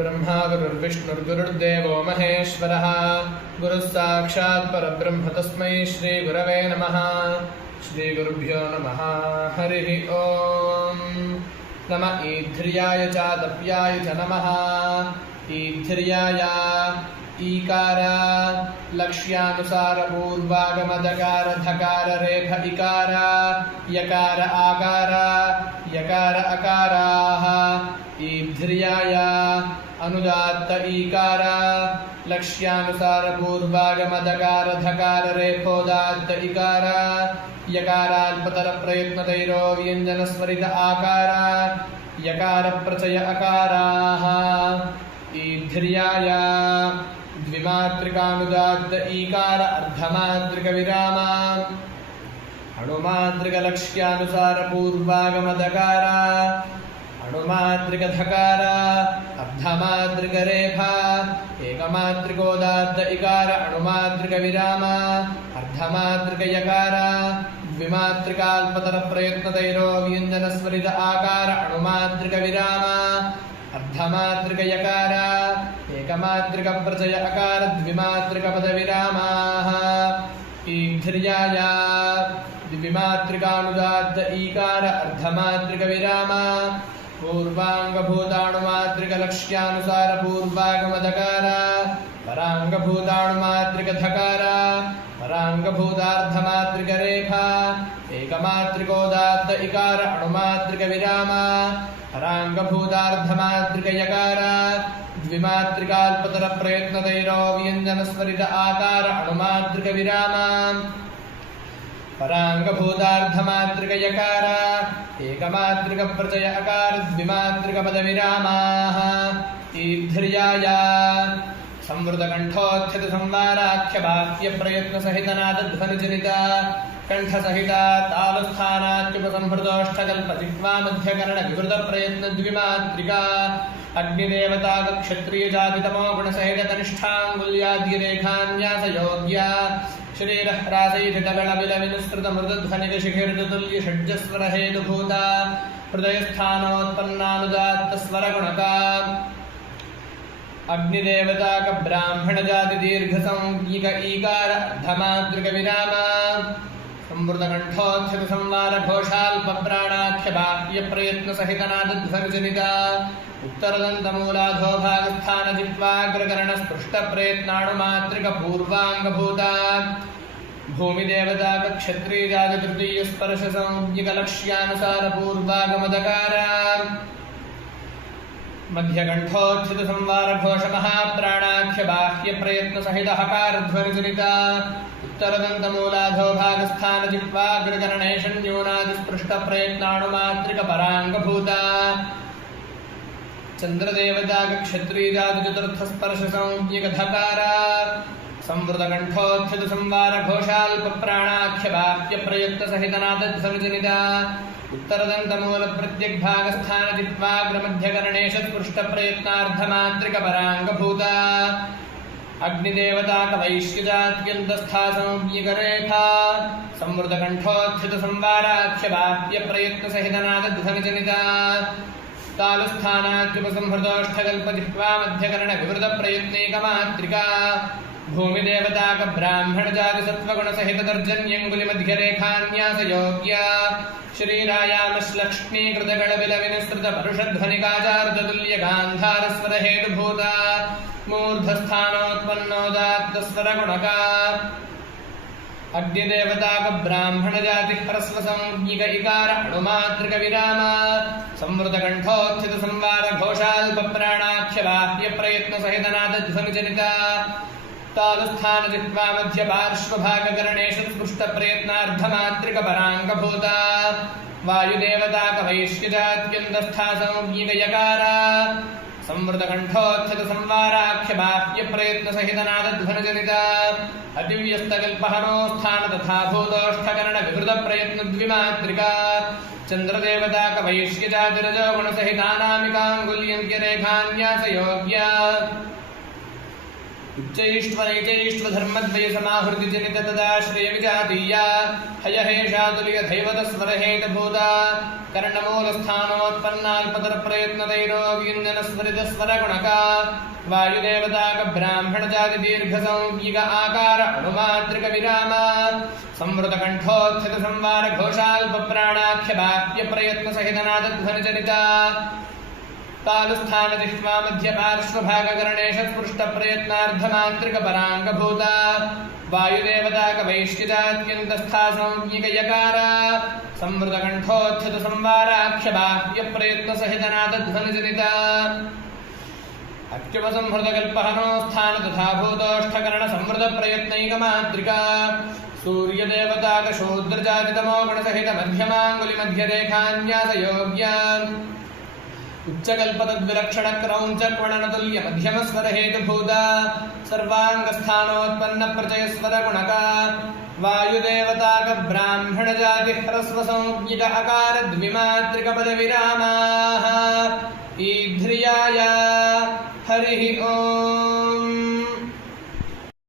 गुरुर्ब्रह्मा गुरुर्विष्णुर्गुरुर्देवो महेश्वरः गुरुः साक्षात् परब्रह्म तस्मै श्रीगुरवे नमः। श्रीगुरुभ्यो नमः। हरिः ओम्। नम ईध्र्याय च तप्याय च नमः। ईध्र्याय ईकार लक्ष्यानुसार पूर्वागमदकार धकार रेफ इकार यकार आकार यकार अकाराः। ईध्र्याय अनुदात्त ईकार लक्ष्यानुसार पूर्वागमदकार धकार रेफोदात्त इकार यकाराल्पतर प्रयत्नतैरो व्यञ्जनस्वरित आकार यकार प्रचय अकाराः। ईध्र्याय द्विमात्रिकानुदात्त ईकार अर्धमात्रिक विराम अणुमात्रिक लक्ष्यानुसार पूर्वागमदकार अणुमात्रिक धकार अर्धमात्रिक रेफा एकमात्रिकोदात्त इकार अणुमात्रिक विराम अर्धमात्रिक यकार द्विमात्रिकाल्पतर प्रयत्नतैरो व्यञ्जनस्वरित आकार अणुमात्रिक विराम अर्धमात्रिक यकार एकमात्रिक प्रचय अकार द्विमात्रिक पद विरामाः। ईध्र्याय द्विमात्रिकानुदात्त ईकार अर्धमात्रिक विराम पूर्वांगभूताणुमात्रिक लक्ष्यानुसार पूर्वागमदकार परांगभूताणुमात्रिक धकार परांगभूतार्धमात्रिक रेफा एकमात्रिकोदात्त इकार अणुमात्रिक विराम परांगभूतार्धमात्रिक यकार द्विमात्रिकाल्पतर प्रयत्नतैरो व्यञ्जनस्वरित आकार अणुमात्रिक विराम परांगभूतार्धमात्रिक यकार एकमात्रिक प्रचय अकार द्विमात्रिक पद विरामाः। ईध्र्याय संवृतकण्ठोत्थित संवाराख्य बाह्य प्रयत्न सहित नादध्वनिजनित कंठसहित तालस्थानाच्युपसंहृतोष्ठकल्प जिह्वा मध्यकर्ण विवृत प्रयत्न द्विमात्रिका अग्निदेवता क्षत्रिय जाति तमो गुण सहित कनिष्ठांगुल्याद्य रेखान्यास योग्या शरीर ह्रासैधितगण विल विनुसृत मृदध्वनिक शिखिर्तुल्य षड्जस्वर हेतुभूता हृदयस्थानोत्पन्नानुदात्त स्वर गुणका अग्निदेवता का ब्राह्मण जाति दीर्घ संज्ञिक ईकार अर्धमात्रिक विराम संवृतकण्ठोत्थित संवार घोषाल्प प्राणाख्य बाह्य प्रयत्न सहित नादध्वनिजनित उत्तरदन्तमूलाधो भागस्थान जिह्वाग्रकर्ण स्पृष्ट प्रयत्नाणुमात्रिक पूर्वांगभूता भूमिदेवता का क्षत्रिय जाति तृतीय स्पर्श संज्ञिक लक्ष्यानुसार पूर्वागमदकार मध्यकण्ठोत्थित संवार घोष महाप्राणाख्य बाह्य प्रयत्न सहित हकार ध्वनिजनित उत्तरदन्तमूलाधो भागस्थान जिह्वाग्रकर्णेशन्यूनादि स्पृष्ट प्रयत्नाणुमात्रिक परांगभूता चंद्रदेवता का क्षत्रिय जाति चतुर्थ स्पर्श संज्ञिक धकार संवृतकण्ठोत्थित संवार घोषाल्प प्राणाख्य बाह्य प्रयत्न सहित नादध्वनिजनित उत्तरदन्तमूल प्रत्यग्भागस्थान जिह्वाग्रमध्यकर्णेश स्पृष्ट प्रयत्नार्धमात्रिक परांगभूता अग्निदेवता का वैश्यजात्यन्तस्था संज्ञिक रेखा संवृतकण्ठोत्थित संवाराख्य बाह्य प्रयत्न सहित नादध्वनिजनित तालुस्थानाच्युपसंहृतोष्ठकल्प जिह्वा मध्यकर्ण विवृत प्रयत्नेकमात्रिका भूमिदेवता का ब्राह्मण जाति सत्वगुण सहित तर्जन्यंगुलि मध्य रेखान्यास योग्या शरीरायामश्लक्ष्मी कृतगण विल विनिसृत परुषध्वनिकाचार्यतुल्य गांधार स्वर हेतुभूता मूर्धस्थानोत्पन्नोदात्त स्वर गुणका अग्निदेवता का ब्राह्मण जाति ह्रस्व संज्ञिक इकार अणुमात्रिक विराम संवृतकण्ठोत्थित संवार घोषाल्प प्राणाख्य बाह्य प्रयत्न सहित नादध्वनिजनित तालुस्थान जिह्वा मध्य पार्श्वभागकर्णेश स्पृष्ट प्रयत्नार्धमात्रिक परांगभूता वायुदेवता का वैश्यजात्यन्तस्था संज्ञिक यकार संवृतकण्ठोत्थित संवाराख्य बाह्य प्रयत्न सहित नादध्वनिजनित अतिव्यस्तकल्पहनोस्थान तथा भूतोष्ठकर्ण विवृत प्रयत्न द्विमात्रिका चंद्रदेवता का वैश्यजाति रजोगुण सहितानामिकांगुल्यन्त्य रेखान्यास योग्या उच्चैष्ठ्वनैचैष्ठ्वधर्मद्वयसमाहृति जनित तदाश्रय विजातीया हयहेषातुल्यधैवतस्वरहेतभूता कर्णमूलस्थानोत्पन्नाल्पतरप्रयत्नतैरो व्यञ्जनस्वरितस्वरगुणका वायुदेवताकब्राह्मणजातिदीर्घसंज्ञिक आकार अणुमातृकविराम संवृतकण्ठोत्थितसंवारघोषाल्पप्राणाख्यवाक्यप्रयत्नसहितनादध्वनिजनिता तालुस्थानजिह्वा मध्यपार्श्वभागकरणेश स्पृष्टप्रयत्नार्धमान्त्रिकपराङ्गभूता वायुदेवताकवैश्यजात्यन्तस्था संज्ञिकयकारा संवृतकण्ठोत्थितसंवाराख्यवाक्यप्रयत्नसहितनादध्वनिजनिता अत्युपसंहृतकल्पहनो स्थान तथा भूतोष्ठकरणसंवृतप्रयत्नैकमात्रिका सूर्यदेवताकशूद्रजातितमो गुणसहितमध्यमाङ्गुलिमध्यरेखान्यासयोग्या उच्चकल्पतद्विलक्षणक्रौञ्चक्वणनतुल्यमध्यमस्वरहेतुभूता सर्वाङ्गस्थानोत्पन्नप्रचयस्वरगुणका वायुदेवताकब्राह्मणजातिह्रस्वसंज्ञिक अकारद्विमात्रिकपदविरामाः ईध्रियाय हरिः ओम्।